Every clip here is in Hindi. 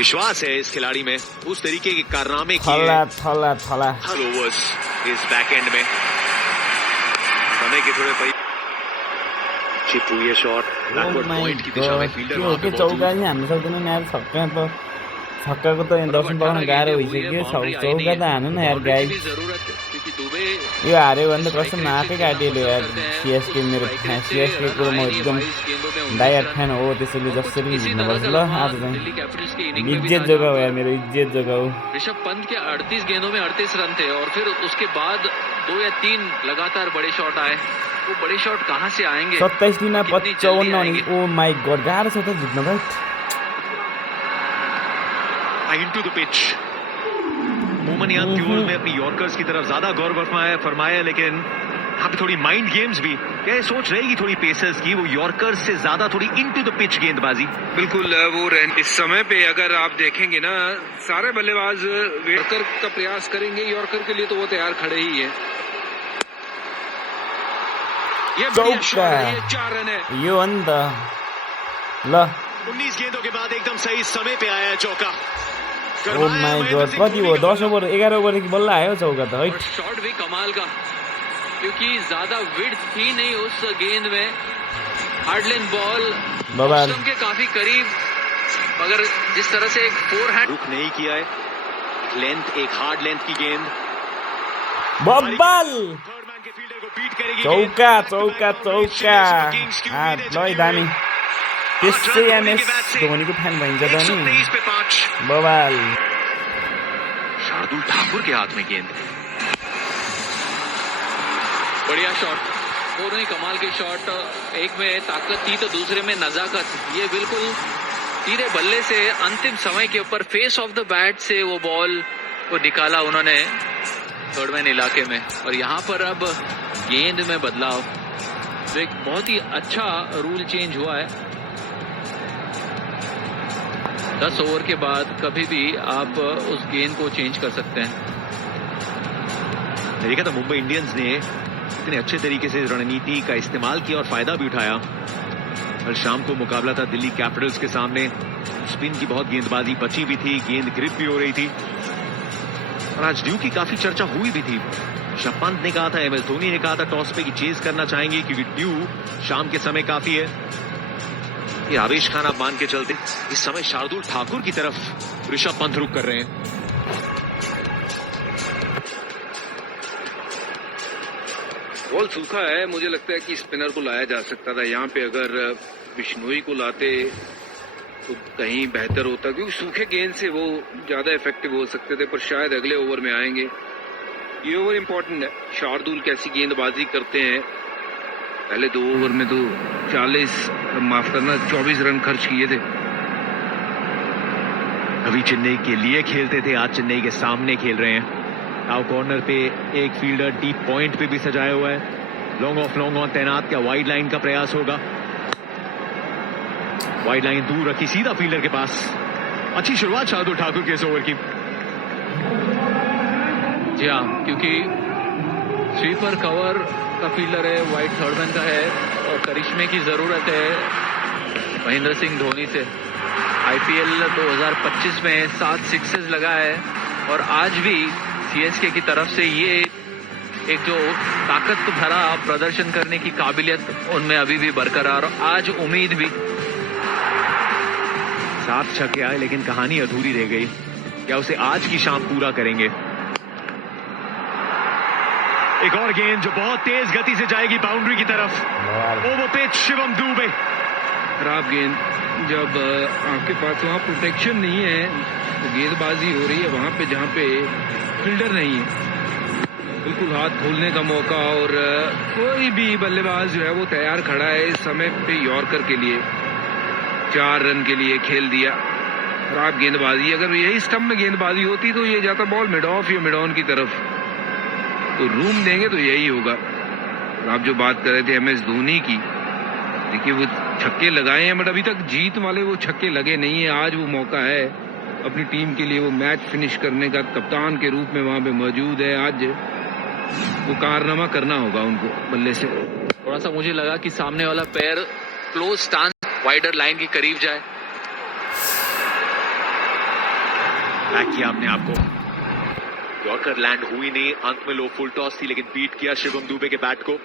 विश्वास है इस खिलाड़ी में, उस तरीके के कारनामे थला हर ओवर्स इस बैक एंड में। समय के थोड़े चिप हुई है शॉट बैकवर्ड पॉइंट की दिशा में, फील्डर वहां पे चौका नहीं हान्न सक्दैन यार। छक्काको त दर्शन पाउन गाह्रो भइसक्यो। चौका त हान्नु न यार गाई। यो हार्यो भने त कसम नाकै काटिएलो यार। सीएसके मेरो सीएसके को म एकदम डायर फ्यान हो, त्यसैले जसरी जित्नुपर्छ। ल आज चाहिँ इज्जत जग्गा हो यार, मेरो इज्जत जग्गा हो। ऋषभ पंत के 38 गेंदों में 38 रन थे और फिर उसके बाद 2 या 3 लगातार बड़े शॉट आए। वो बड़े शॉट कहां से आएंगे? 27 दिनमा 55। ओ माय गॉड, गाह्रो छ त जित्न भाइ। Into the pitch. मोमनियान की ओर में अपनी यॉर्कर्स की तरफ ज्यादा गौर फरमाया, लेकिन यहाँ पे थोड़ी माइंड गेम्स भी क्या सोच रहेगी थोड़ी पेसर्स की, वो यॉर्कर्स से ज्यादा थोड़ी इनटू द पिच गेंदबाजी। बिल्कुल वो इस समय पे अगर आप देखेंगे ना, सारे बल्लेबाज यॉर्कर का प्रयास करेंगे। यॉर्कर के लिए तो वो तैयार खड़े ही है। ये 4 रन है यो अन्त ल 19 गेंदों के बाद एकदम सही समय पे आया चौका। ओ माय गॉड, कति हो 10 ओभर 11 ओभर की बल्ल आयो चौका त। है शॉट भी कमाल का, क्योंकि ज्यादा विड्थ थी नहीं उस गेंद में। हार्डलाइन बॉल के काफी करीब, मगर जिस तरह से एक फोरहैंड रुक नहीं किया है, लेंथ एक हार्ड लेंथ की गेंद बब्बल के फील्डर को बीट करेगी। चौका ल दामी। त्यसै एमएस धोनीको फ्यान भइन्छ त नि। बबाल शार्दुल ठाकुर के हाथ में गेंद। बढ़िया शॉट, दोनों ही कमाल के शॉट। एक में ताकत थी तो दूसरे में नजाकत। ये बिल्कुल सीधे बल्ले से अंतिम समय के ऊपर फेस ऑफ द बैट से वो बॉल को निकाला उन्होंने थर्ड मैन इलाके में। और यहाँ पर अब गेंद में बदलाव, तो एक बहुत ही अच्छा रूल चेंज हुआ है। 10 ओवर के बाद कभी भी आप उस गेंद को चेंज कर सकते हैं। देखा था मुंबई इंडियंस ने इतने अच्छे तरीके से रणनीति का इस्तेमाल किया और फायदा भी उठाया। कल शाम को मुकाबला था दिल्ली कैपिटल्स के सामने। स्पिन की बहुत गेंदबाजी बची भी थी, गेंद ग्रिप भी हो रही थी, और आज ड्यू की काफी चर्चा हुई भी थी। ऋषभ पंत ने कहा था, एमएस धोनी ने कहा था टॉस पे कि चेज करना चाहेंगे क्योंकि ड्यू शाम के समय काफी है। ये आवेश खान आप मान के चलते, इस समय शार्दुल ठाकुर की तरफ ऋषभ पंत रुक कर रहे हैं। बॉल सूखा है, मुझे लगता है कि स्पिनर को लाया जा सकता था। यहाँ पे अगर बिश्नोई को लाते तो कहीं बेहतर होता, क्योंकि सूखे गेंद से वो ज्यादा इफेक्टिव हो सकते थे, पर शायद अगले ओवर में आएंगे। ये ओवर इंपॉर्टेंट है। शार्दुल कैसी गेंदबाजी करते हैं। पहले 2 ओवर में तो 24 रन खर्च किए थे। अभी चेन्नई के लिए खेलते थे, आज चेन्नई के सामने खेल रहे हैं। नाउ कॉर्नर पे एक फील्डर डीप पॉइंट पे भी सजाया हुआ है। लॉन्ग ऑन तैनात, क्या वाइड लाइन का प्रयास होगा? वाइड लाइन दूर रखी, सीधा फील्डर के पास। अच्छी शुरुआत शार्दुल ठाकुर के इस ओवर की। जी हाँ, क्योंकि स्वीपर कवर का फील्डर है, वाइड थर्डमैन का है, और करिश्मे की जरूरत है महेंद्र सिंह धोनी से। आईपीएल 2025 में 7 सिक्सेस लगा है, और आज भी सीएसके की तरफ से ये एक जो ताकत भरा प्रदर्शन करने की काबिलियत उनमें अभी भी बरकरार। आज उम्मीद भी। 7 छक्के आए, लेकिन कहानी अधूरी रह गई। क्या उसे आज की शाम पूरा करेंगे? एक और गेंद जो बहुत तेज गति से जाएगी बाउंड्री की तरफ। Over pitch Shivam Dubey. खराब गेंद। जब आपके पास वहां प्रोटेक्शन नहीं है तो गेंदबाजी हो रही है वहां पे जहां पे फील्डर नहीं है। बिल्कुल हाथ खोलने का मौका, और कोई भी बल्लेबाज जो है वो तैयार खड़ा है इस समय पे यॉर्कर के लिए। 4 रन के लिए खेल दिया। खराब गेंदबाजी। अगर यही स्टंप में गेंदबाजी होती तो ये जाता बॉल मिड ऑफ या मिड ऑन की तरफ। तो रूम देंगे तो यही होगा। आप जो बात कर रहे थे एमएस धोनी की, देखिए वो छक्के लगाए हैं, बट अभी तक जीत वाले वो छक्के लगे नहीं है। आज वो मौका है अपनी टीम के लिए वो मैच फिनिश करने का। कप्तान के रूप में वहां पे मौजूद है। आज वो कारनामा करना होगा उनको बल्ले से। थोड़ा सा मुझे लगा कि सामने वाला पैर क्लोज स्टांस वाइडर लाइन के करीब जाए। बैक किया अपने आप को। यॉर्कर लैंड हुई नहीं, अंत में लो फुल टॉस थी, लेकिन बीट किया शिवम दुबे के बैट को।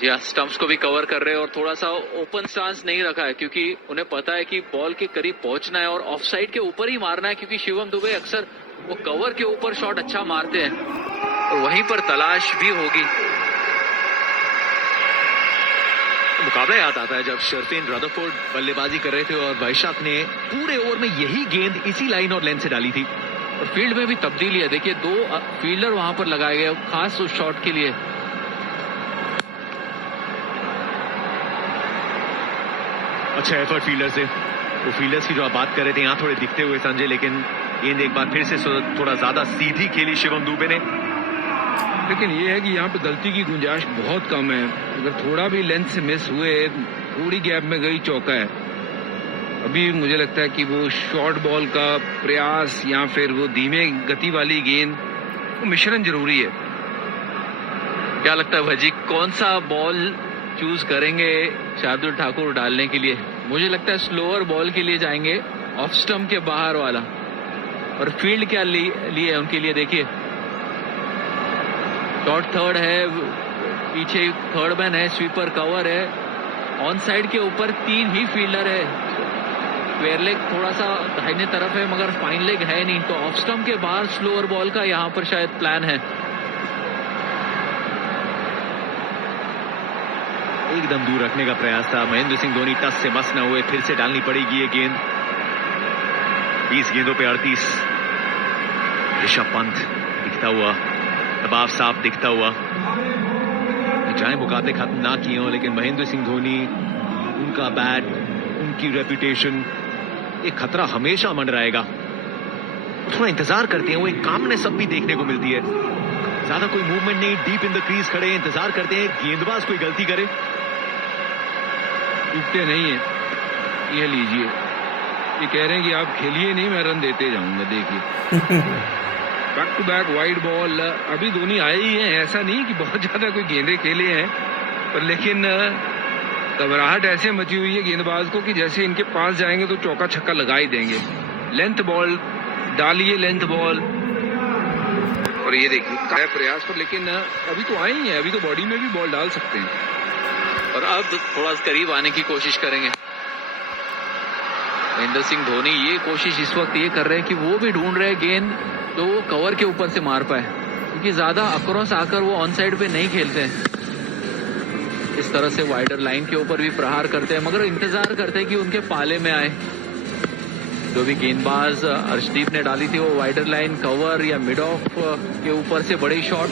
जी हाँ, स्टंप्स को भी कवर कर रहे हैं और थोड़ा सा ओपन स्टांस नहीं रखा है, क्योंकि उन्हें पता है कि बॉल के करीब पहुंचना है और ऑफ साइड के ऊपर ही मारना है, क्योंकि शिवम दुबे अक्सर वो कवर के ऊपर शॉट अच्छा मारते हैं और वहीं पर तलाश भी होगी। मुकाबला याद आता है जब शर्फेन रदरफोर्ड बल्लेबाजी कर रहे थे और वैशाख ने पूरे ओवर में यही गेंद इसी लाइन और लेंथ से डाली थी। और फील्ड में भी तब्दीली है, देखिए 2 फील्डर वहां पर लगाए गए खास उस शॉट के लिए। अच्छा एफर्ट फील्डर से। तो फील्डर्स की जो आप बात कर रहे थे यहाँ थोड़े दिखते हुए संजय, लेकिन गेंद एक बार फिर से थोड़ा ज्यादा सीधी खेली शिवम दुबे ने। लेकिन ये है कि यहाँ पे गलती की गुंजाइश बहुत कम है। अगर थोड़ा भी लेंथ से मिस हुए, थोड़ी गैप में गई, चौका है। अभी मुझे लगता है कि वो शॉर्ट बॉल का प्रयास या फिर वो धीमे गति वाली गेंद, वो मिश्रण जरूरी है। क्या लगता है भजी, कौन सा बॉल चूज करेंगे शार्दुल ठाकुर डालने के लिए? मुझे लगता है स्लोअर बॉल के लिए जाएंगे, ऑफ स्टंप के बाहर वाला। और फील्ड क्या लिए उनके लिए, देखिए शॉर्ट थर्ड है, पीछे थर्ड मैन है, स्वीपर कवर है, ऑन साइड के ऊपर 3 ही फील्डर है। स्क्वायर लेग थोड़ा सा दाहिने तरफ है मगर फाइन लेग है नहीं, तो ऑफ स्टंप के बाहर स्लोअर बॉल का यहाँ पर शायद प्लान है। एकदम दूर रखने का प्रयास था। महेंद्र सिंह धोनी टस से मस न हुए, फिर से डालनी पड़ेगी ये गेंद। 20 गेंदों पे 38। ऋषभ पंत दिखता हुआ, दबाव साफ दिखता हुआ। चाहे मुकाबले खत्म ना किए हों, लेकिन महेंद्र सिंह धोनी, उनका बैट, उनकी रेपुटेशन, ये खतरा हमेशा मंडराएगा। थोड़ा इंतजार करते हैं, वो एक कामनेस सब भी देखने को मिलती है। ज्यादा कोई मूवमेंट नहीं, डीप इन द क्रीज खड़े, इंतजार करते हैं गेंदबाज कोई गलती करे। टूटते नहीं है, ये लीजिए, ये कह रहे हैं कि आप खेलिए नहीं, मैं रन देते जाऊंगा। देखिए back to back wide ball. अभी धोनी आए ही हैं, ऐसा नहीं कि बहुत ज्यादा कोई गेंदे खेले हैं, पर लेकिन घबराहट ऐसे मची हुई है गेंदबाज को कि जैसे इनके पास जाएंगे तो चौका छक्का लगा ही देंगे। लेंथ बॉल डालिए, लेंथ बॉल। और ये देखिए प्रयास पर, लेकिन अभी तो आए ही हैं, अभी तो बॉडी में भी बॉल डाल सकते हैं। और अब थोड़ा करीब आने की कोशिश करेंगे। महेंद्र सिंह धोनी ये कोशिश इस वक्त ये कर रहे हैं कि वो भी ढूंढ रहे हैं गेंद तो वो कवर के ऊपर से मार पाए, क्योंकि ज्यादा अक्रॉस आकर वो ऑन साइड पे नहीं खेलते हैं। इस तरह से वाइडर लाइन के ऊपर भी प्रहार करते हैं, मगर इंतजार करते हैं कि उनके पाले में आए। जो भी गेंदबाज अर्शदीप ने डाली थी वो वाइडर लाइन, कवर या मिड ऑफ के ऊपर से बड़ी शॉट,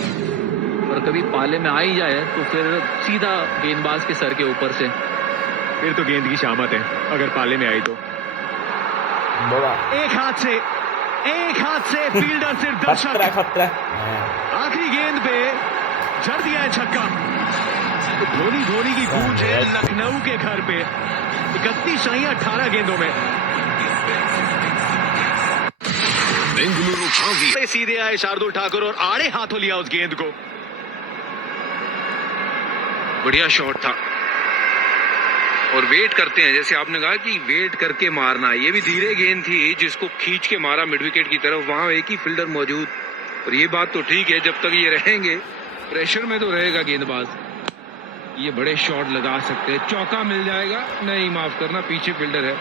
और कभी पाले में आ ही जाए तो फिर सीधा गेंदबाज के सर के ऊपर से। फिर तो गेंद की शामत है अगर पाले में आई तो। एक हाथ से फील्डर से दर्शक, खतरा। आखिरी गेंद पे जड़ दिया है छक्का। तो धोनी की गूंज है लखनऊ के घर पे। 31 शाहियां 18 गेंदों में। बेंगलुरु सीधे आए शार्दुल ठाकुर और आड़े हाथों लिया उस गेंद को। बढ़िया शॉट था। और वेट करते हैं, जैसे आपने कहा कि वेट करके मारना, ये भी धीरे गेंद थी जिसको खींच के मारा मिड विकेट की तरफ, वहां एक ही फील्डर मौजूद। और ये बात तो ठीक है, जब तक ये रहेंगे प्रेशर में तो रहेगा गेंदबाज। ये बड़े शॉट लगा सकते हैं, चौका मिल जाएगा, नहीं माफ करना पीछे फील्डर है।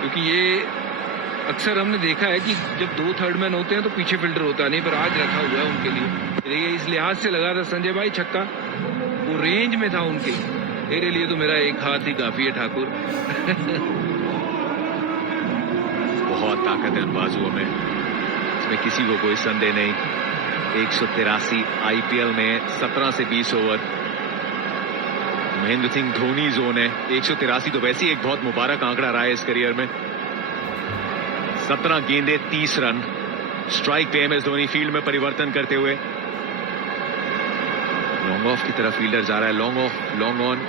क्योंकि ये अक्सर हमने देखा है कि जब 2 थर्ड मैन होते हैं तो पीछे फील्डर होता नहीं, पर आज रखा हुआ है उनके लिए। देखिए इस लिहाज से लगा था संजय भाई छक्का, वो रेंज में था उनके। मेरे लिए तो मेरा एक हाथ ही काफी है ठाकुर। बहुत ताकत है उन बाजुओं में, इसमें किसी को कोई संदेह नहीं। 183 आईपीएल में 17 से 20 ओवर। महेंद्र सिंह धोनी जोन है। 183 तो वैसे ही एक बहुत मुबारक आंकड़ा रहा है इस करियर में। 17 गेंदे 30 रन। स्ट्राइक पे एमएस धोनी फील्ड में परिवर्तन करते हुए लॉन्ग ऑफ की तरफ फील्डर जा रहा है। Long off, long on,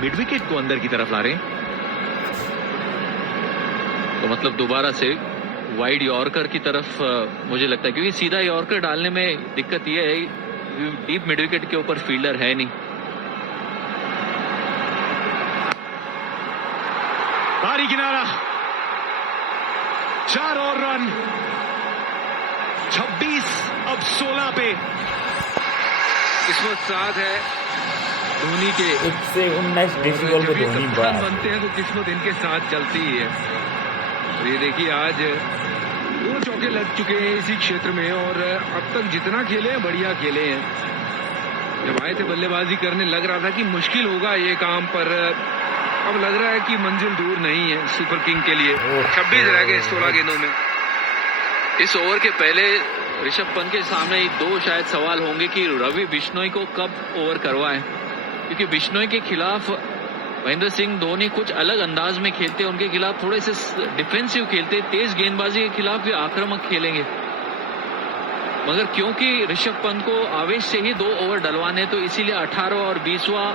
mid wicket को अंदर की तरफ ला रहे हैं। तो मतलब दोबारा से वाइड यॉर्कर की तरफ मुझे लगता है, क्योंकि सीधा यॉर्कर डालने में दिक्कत यह है डीप मिड विकेट के ऊपर फील्डर है नहीं। भारी किनारा, 4 और रन, 26 अब 16 पे। किस्मत साथ है धोनी के। 119 डेसिबल पे जब ये धोनी कप्तान बात। बनते हैं तो किस्मत इनके साथ चलती ही है। और ये देखिए आज 2 चौके लग चुके हैं इसी क्षेत्र में, और अब तक जितना खेले हैं बढ़िया खेले हैं। जब आए थे बल्लेबाजी करने लग रहा था कि मुश्किल होगा ये काम, पर अब लग रहा है कि मंजिल दूर नहीं है सुपर किंग के लिए। 26 रह गए 16 गेंदों में। इस ओवर के पहले ऋषभ पंत के सामने 2 शायद सवाल होंगे कि रवि बिश्नोई को कब ओवर करवाएं, क्योंकि बिश्नोई के खिलाफ महेंद्र सिंह धोनी कुछ अलग अंदाज में खेलते, उनके खिलाफ थोड़े से डिफेंसिव खेलते, तेज गेंदबाजी के खिलाफ भी आक्रामक खेलेंगे। मगर क्योंकि ऋषभ पंत को आवेश से ही 2 ओवर डलवाने, तो इसीलिए 18 और 20वां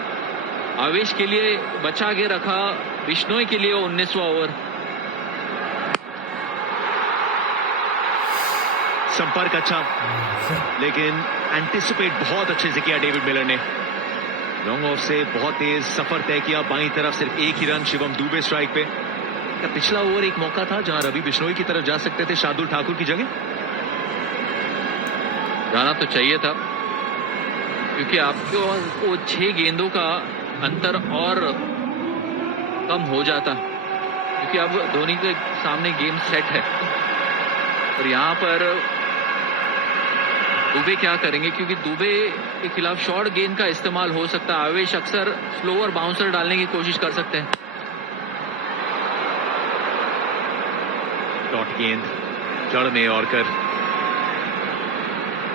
आवेश के लिए बचा के रखा, बिश्नोई के लिए 19वां ओवर। संपर्क अच्छा, लेकिन एंटिसिपेट बहुत अच्छे से किया डेविड मिलर ने। लॉन्ग ऑफ से बहुत तेज सफर तय किया, बाईं तरफ सिर्फ 1 ही रन, शिवम दुबे स्ट्राइक पे। क्या पिछला ओवर एक मौका था जहां रवि बिश्नोई की तरफ जा सकते थे शार्दुल ठाकुर की जगह? जाना तो चाहिए था, क्योंकि आपको 6 गेंदों का अंतर और कम हो जाता, क्योंकि अब धोनी के सामने गेम सेट है। और यहां पर दुबे क्या करेंगे, क्योंकि दुबे के खिलाफ शॉर्ट गेंद का इस्तेमाल हो सकता है। आवेश अक्सर स्लोअर बाउंसर डालने की कोशिश कर सकते हैं। डॉट गेंद जड़ में ऑर्कर,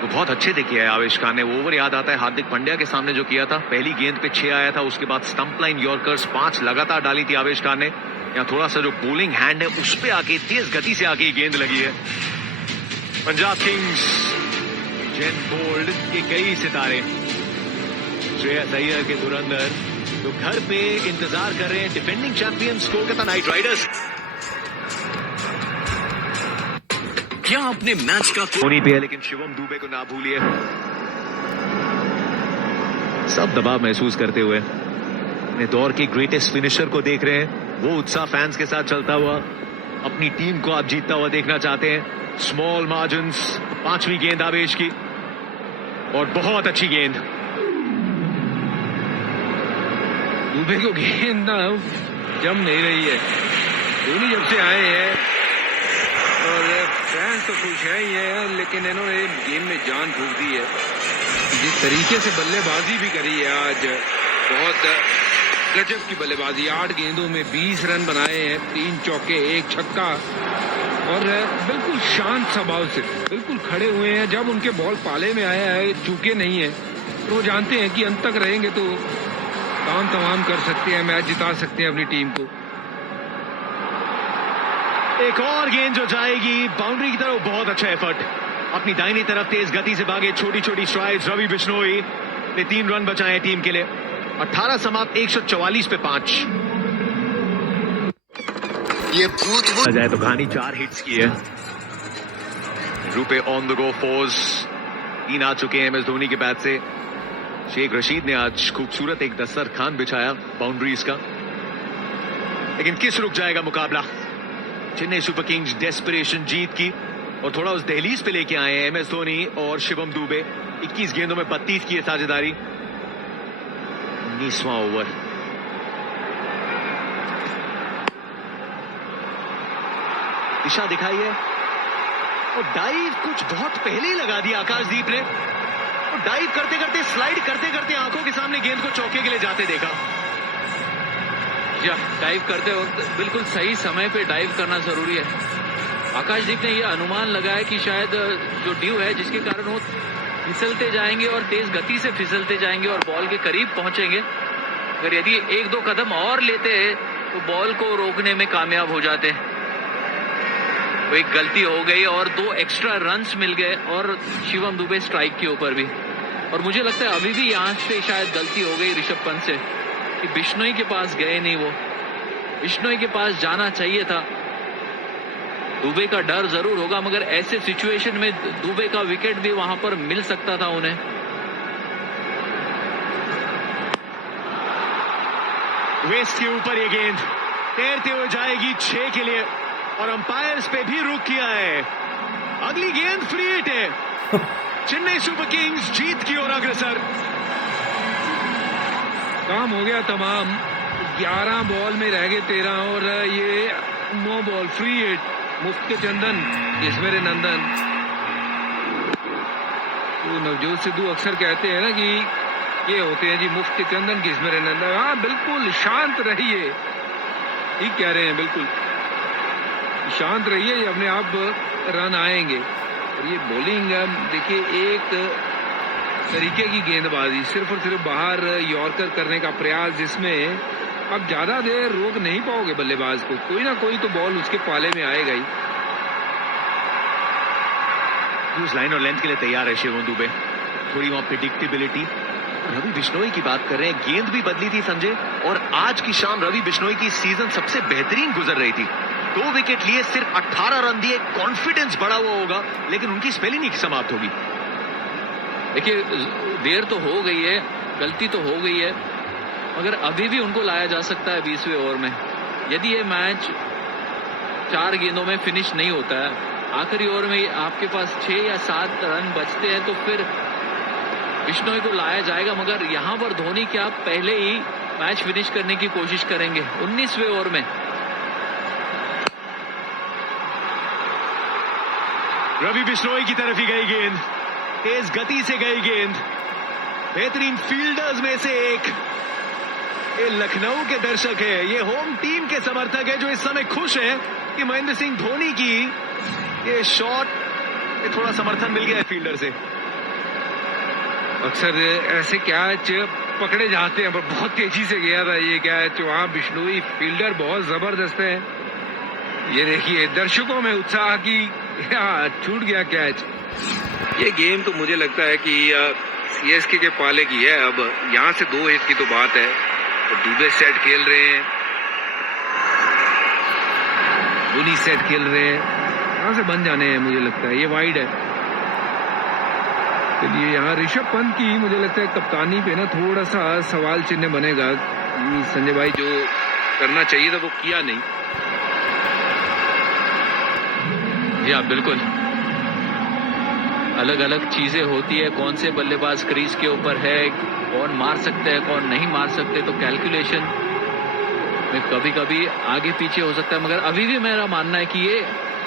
वो बहुत अच्छे से किया है आवेश खान ने। वो ओवर याद आता है हार्दिक पांड्या के सामने जो किया था, पहली गेंद पे 6 आया था, उसके बाद स्टंप लाइन यॉर्कर्स 5 लगातार डाली थी आवेश खान ने। यहाँ थोड़ा सा जो बोलिंग हैंड है उस पे आके तेज गति से आके गेंद लगी है। पंजाब किंग्स, जेन बोल्ड के कई सितारे, श्रेयस अय्यर के धुरंधर, तो घर पे इंतजार कर रहे हैं defending champions Kolkata night Riders. क्या अपने मैच का धोनी पे है, लेकिन शिवम दुबे को ना भूलिए। सब दबाव महसूस करते हुए अपने दौर के ग्रेटेस्ट फिनिशर को देख रहे हैं। वो उत्साह फैंस के साथ चलता हुआ, अपनी टीम को आप जीतता हुआ देखना चाहते हैं। स्मॉल मार्जिन्स, 5वीं गेंद आवेश की, और बहुत अच्छी गेंद। दुबे को गेंद ना जम नहीं रही है। धोनी जब से आए हैं, और फैंस तो खुश है ही है, लेकिन इन्होंने गेम में जान फूंक दी है। जिस तरीके से बल्लेबाजी भी करी है आज, बहुत गजब की बल्लेबाजी। 8 गेंदों में 20 रन बनाए हैं, 3 चौके 1 छक्का, और बिल्कुल शांत स्वभाव से बिल्कुल खड़े हुए हैं। जब उनके बॉल पाले में आया है, चूके नहीं है, तो वो जानते हैं कि अंत तक रहेंगे तो काम तमाम कर सकते हैं, मैच जिता सकते हैं अपनी टीम को। एक और गेंद जो जाएगी बाउंड्री की तरफ, बहुत अच्छा एफर्ट। अपनी दाहिनी तरफ तेज गति से भागे, छोटी छोटी स्ट्राइड्स। रवि बिश्नोई ने 3 रन बचाए टीम के लिए। 18 समाप्त, 144 पे 5। ये भूत जाए तो घानी 4 हिट्स की है। RuPay on the go force 3 आ चुके हैं एमएस धोनी के बैट से। शेख रशीद ने आज खूबसूरत एक दस्तरखान बिछाया बाउंड्रीज का, लेकिन किस रुक जाएगा मुकाबला। चेन्नई सुपर किंग्स डेस्परेशन जीत की, और थोड़ा उस दहलीज पे लेके आए हैं एमएस धोनी और शिवम दुबे। 21 गेंदों में 32 की है साझेदारी। 19वां ओवर। दिशा दिखाई है, और डाइव कुछ बहुत पहले ही लगा दिया आकाशदीप ने। और डाइव करते करते, स्लाइड करते करते आंखों के सामने गेंद को चौके के लिए जाते देखा। या डाइव करते वक्त बिल्कुल सही समय पे डाइव करना जरूरी है। आकाशदीप ने यह अनुमान लगाया कि शायद जो ड्यू है, जिसके कारण वो फिसलते जाएंगे और तेज गति से फिसलते जाएंगे और बॉल के करीब पहुंचेंगे। अगर यदि 1-2 कदम और लेते हैं तो बॉल को रोकने में कामयाब हो जाते हैं। तो एक गलती हो गई और 2 एक्स्ट्रा रन्स मिल गए, और शिवम दुबे स्ट्राइक के ऊपर भी। और मुझे लगता है अभी भी यहाँ से शायद गलती हो गई ऋषभ पंत से कि बिश्नोई के पास गए नहीं। वो बिश्नोई के पास जाना चाहिए था। दुबे का डर जरूर होगा, मगर ऐसे सिचुएशन में दुबे का विकेट भी वहां पर मिल सकता था उन्हें। वेस्ट के ऊपर ये गेंद तैरते हुए जाएगी 6 के लिए, और अंपायर्स पे भी रुक किया है। अगली गेंद फ्री हिट है। चेन्नई सुपर किंग्स जीत की ओर अग्रसर। काम हो गया तमाम। 11 बॉल में रह गए 13 और ये 9 बॉल फ्री हिट। मुफ्त के चंदन इस मेरे नंदन। तो नवजोत सिद्धू अक्सर कहते हैं ना कि ये होते हैं जी मुफ्त के चंदन किस मेरे नंदन। हाँ बिल्कुल शांत रहिए, ठीक कह रहे हैं, बिल्कुल शांत रहिए, ये अपने आप रन आएंगे। और ये बॉलिंग देखिए एक तरीके की गेंदबाजी, सिर्फ और सिर्फ बाहर यॉर्कर करने का प्रयास, जिसमें अब ज्यादा देर रोक नहीं पाओगे बल्लेबाज को, कोई ना कोई तो बॉल उसके पाले में आएगा ही। उस लाइन और लेंथ के लिए तैयार है शिवम दुबे। थोड़ी वहां प्रिडिक्टेबिलिटी। रवि बिश्नोई की बात कर रहे हैं, गेंद भी बदली थी संजय, और आज की शाम रवि बिश्नोई की सीजन सबसे बेहतरीन गुजर रही थी। 2 विकेट लिए, सिर्फ 18 रन दिए, कॉन्फिडेंस बढ़ा हुआ होगा, लेकिन उनकी स्पेल ही नहीं समाप्त होगी। देखिए देर तो हो गई है, गलती तो हो गई है, मगर अभी भी उनको लाया जा सकता है 20वें ओवर में। यदि ये मैच 4 गेंदों में फिनिश नहीं होता है, आखिरी ओवर में आपके पास 6 या 7 रन बचते हैं, तो फिर बिश्नोई को लाया जाएगा। मगर यहां पर धोनी क्या पहले ही मैच फिनिश करने की कोशिश करेंगे 19वें ओवर में। रवि बिश्नोई की तरफ ही गई गेंद, तेज गति से गई गेंद। बेहतरीन फील्डर्स में से एक ये लखनऊ के दर्शक है, ये होम टीम के समर्थक है, जो इस समय खुश है कि महेंद्र सिंह धोनी की ये शॉट में थोड़ा समर्थन मिल गया है फील्डर से। अक्सर ऐसे कैच पकड़े जाते हैं, पर बहुत तेजी से गया था ये कैच। वहां बिश्नोई फील्डर बहुत जबरदस्त है। ये देखिए दर्शकों में उत्साह की, छूट गया कैच। ये गेम तो मुझे लगता है कि सीएसके के पाले की है। अब यहां से 2 हिट की तो बात है, तो दुबे सेट खेल रहे हैं, धोनी सेट खेल रहे हैं, यहां से बन जाने हैं मुझे लगता है। ये वाइड है। चलिए यहाँ ऋषभ पंत की मुझे लगता है कप्तानी पे ना थोड़ा सा सवाल चिन्ह बनेगा। संजय भाई जो करना चाहिए था वो किया नहीं। जी हाँ बिल्कुल, अलग अलग चीजें होती है, कौन से बल्लेबाज क्रीज के ऊपर है, कौन मार सकते हैं कौन नहीं मार सकते, तो कैलकुलेशन में कभी कभी आगे पीछे हो सकता है। मगर अभी भी मेरा मानना है कि ये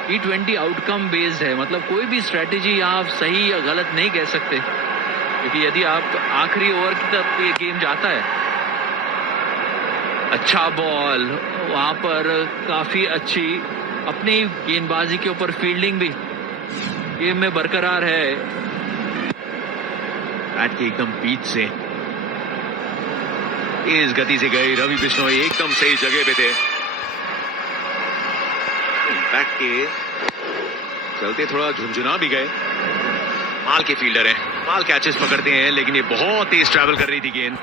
T20 आउटकम बेस्ड है, मतलब कोई भी स्ट्रेटेजी आप सही या गलत नहीं कह सकते, क्योंकि यदि आप आखिरी ओवर की तरफ ये गेम जाता है। अच्छा बॉल, वहां पर काफी अच्छी अपनी गेंदबाजी के ऊपर फील्डिंग भी गेम में बरकरार है। बैट के एकदम बीच से तेज गति से गई रवि बिश्नोई, एकदम सही जगह पे थे। बैट के चलते थोड़ा झुंझुना भी गए। माल के फील्डर हैं, माल कैचेस पकड़ते हैं, लेकिन ये बहुत तेज ट्रैवल कर रही थी गेंद।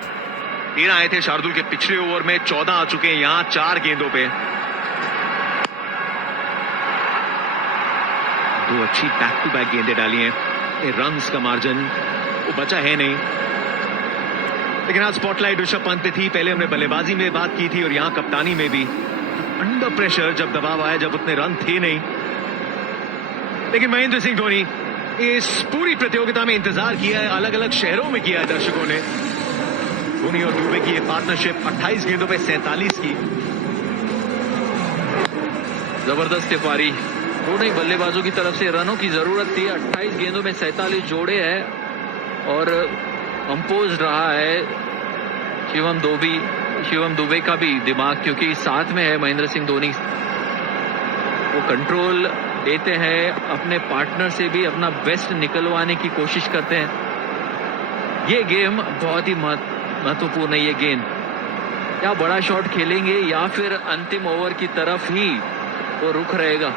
13 आए थे शार्दुल के पिछले ओवर में, 14 आ चुके हैं यहां 4 गेंदों पे। 2 अच्छी बैक टू बैक गेंदें डाली हैं। रन्स का मार्जिन वो बचा है नहीं, लेकिन आज स्पॉटलाइट ऋषभ पंत पे थी। पहले हमने बल्लेबाजी में बात की थी और यहां कप्तानी में भी। अंडर प्रेशर जब दबाव आया, जब उतने रन थे नहीं, लेकिन महेंद्र सिंह धोनी इस पूरी प्रतियोगिता में इंतजार किया है, अलग अलग शहरों में किया है दर्शकों ने। धोनी और दुबे की ये पार्टनरशिप 28 गेंदों पे 47 की। जबरदस्त पारी दोनों ही बल्लेबाजों की तरफ से, रनों की जरूरत थी। 28 गेंदों में 47 जोड़े हैं और कंपोज रहा है शिवम दुबे का भी दिमाग, क्योंकि साथ में है महेंद्र सिंह धोनी। वो कंट्रोल देते हैं, अपने पार्टनर से भी अपना बेस्ट निकलवाने की कोशिश करते हैं। ये गेम बहुत ही महत्वपूर्ण है। ये गेंद या बड़ा शॉट खेलेंगे या फिर अंतिम ओवर की तरफ ही वो रुख रहेगा।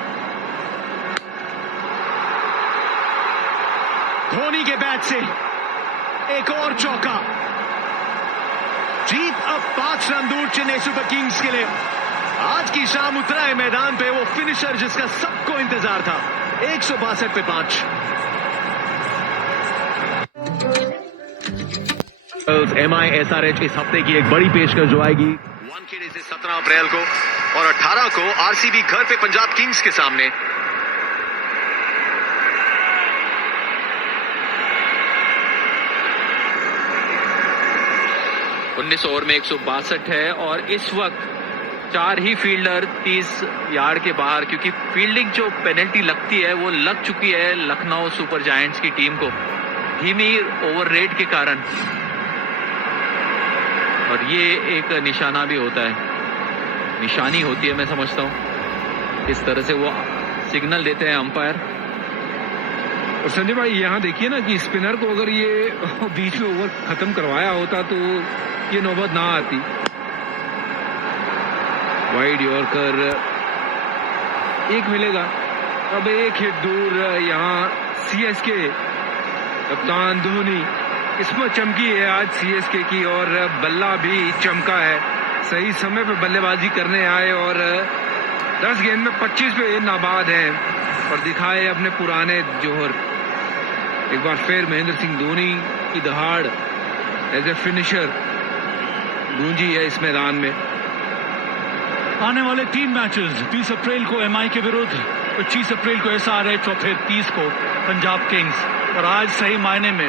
धोनी के बैट से एक और चौका। जीत अब 5 रन दूर चेन्नई सुपर किंग्स के लिए। आज की शाम उतरा है मैदान पे वो फिनिशर जिसका सबको इंतजार था। 162 पे 5। MI SRH इस हफ्ते की एक बड़ी पेशकश जो आएगी 1 से 17 अप्रैल को और 18 12 को आरसीबी घर पे पंजाब किंग्स के सामने। उन्नीस ओवर में 162 है और इस वक्त 4 ही फील्डर 30 यार्ड के बाहर, क्योंकि फील्डिंग जो पेनल्टी लगती है वो लग चुकी है लखनऊ सुपर जायंट्स की टीम को धीमी ओवर रेट के कारण, और ये एक निशाना भी होता है, निशानी होती है मैं समझता हूं, इस तरह से वो सिग्नल देते हैं अंपायर। और संजय भाई यहाँ देखिए ना कि स्पिनर को अगर ये बीच में ओवर खत्म करवाया होता तो ये नौबत ना आती। वाइड यॉर्कर एक मिलेगा, अब एक हिट दूर। यहाँ सीएसके कप्तान धोनी किस्मत चमकी है आज सीएसके की, और बल्ला भी चमका है, सही समय पे बल्लेबाजी करने आए और 10 गेंद में 25 पे नाबाद हैं और दिखाए अपने पुराने जोहर। एक बार फिर महेंद्र सिंह धोनी की दहाड़ एज ए फिनिशर गूंजी है इस मैदान में। आने वाले 3 मैचेस 20 अप्रैल को एमआई के विरुद्ध, 25 अप्रैल को एसआरएच और फिर 30 को पंजाब किंग्स। और आज सही मायने में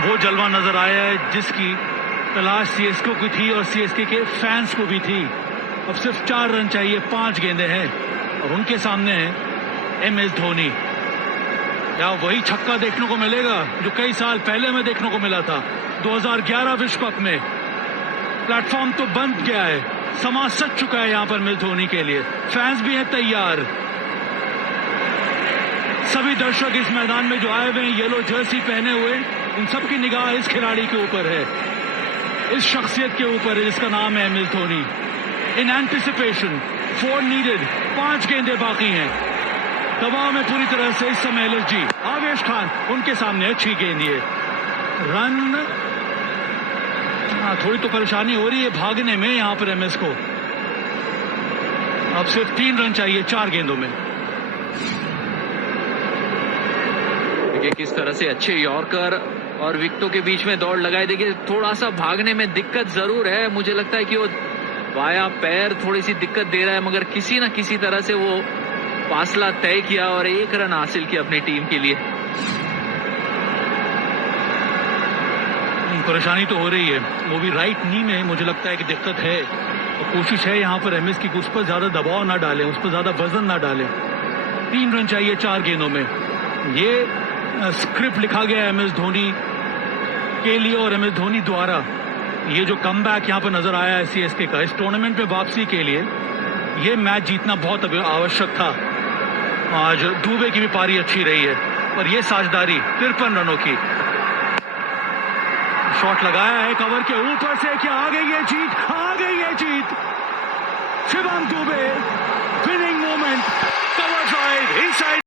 वो जलवा नजर आया है जिसकी तलाश सीएसके को थी और सीएसके के फैंस को भी थी। अब सिर्फ 4 रन चाहिए, 5 गेंदें हैं और उनके सामने है एमएस धोनी। क्या वही छक्का देखने को मिलेगा जो कई साल पहले में देखने को मिला था 2011 विश्व कप में? प्लेटफॉर्म तो बंद गया है, समा सज चुका है यहाँ पर एमएस धोनी के लिए, फैंस भी है तैयार। सभी दर्शक इस मैदान में जो आए हुए हैं येलो जर्सी पहने हुए, उन सबकी निगाह इस खिलाड़ी के ऊपर है, इस शख्सियत के ऊपर है जिसका नाम है MS Dhoni. In anticipation 4 needed, 5 गेंदें बाकी हैं, दबाव में पूरी तरह से इस समय एलएसजी। आवेश खान उनके सामने अच्छी गेंद, ये रन थोड़ी तो परेशानी हो रही है भागने में यहां पर एमएस को। अब सिर्फ 3 रन चाहिए 4 गेंदों में। देखिए किस तरह से अच्छे यॉर्कर और विकेटों के बीच में दौड़ लगाई। देखिए थोड़ा सा भागने में दिक्कत जरूर है, मुझे लगता है कि वो वाया पैर थोड़ी सी दिक्कत दे रहा है, मगर किसी ना किसी तरह से वो फासला तय किया और 1 रन हासिल किया अपनी टीम के लिए। परेशानी तो हो रही है, वो भी राइट नी में मुझे लगता है कि दिक्कत है, और कोशिश है यहाँ पर एमएस की उस पर ज्यादा दबाव ना डालें, उस पर ज्यादा वजन ना डालें। 3 रन चाहिए 4 गेंदों में। ये स्क्रिप्ट लिखा गया है एमएस धोनी के लिए और एमएस धोनी द्वारा। ये जो कमबैक यहाँ पर नजर आया है सीएसके का इस टूर्नामेंट में वापसी के लिए, ये मैच जीतना बहुत आवश्यक था। आज दुबे की भी पारी अच्छी रही है और ये साझेदारी 53 रनों की। शॉट लगाया है कवर के ऊपर से, क्या आ गई है जीत, आ गई है जीत। Shivam Dube winning moment, cover drive inside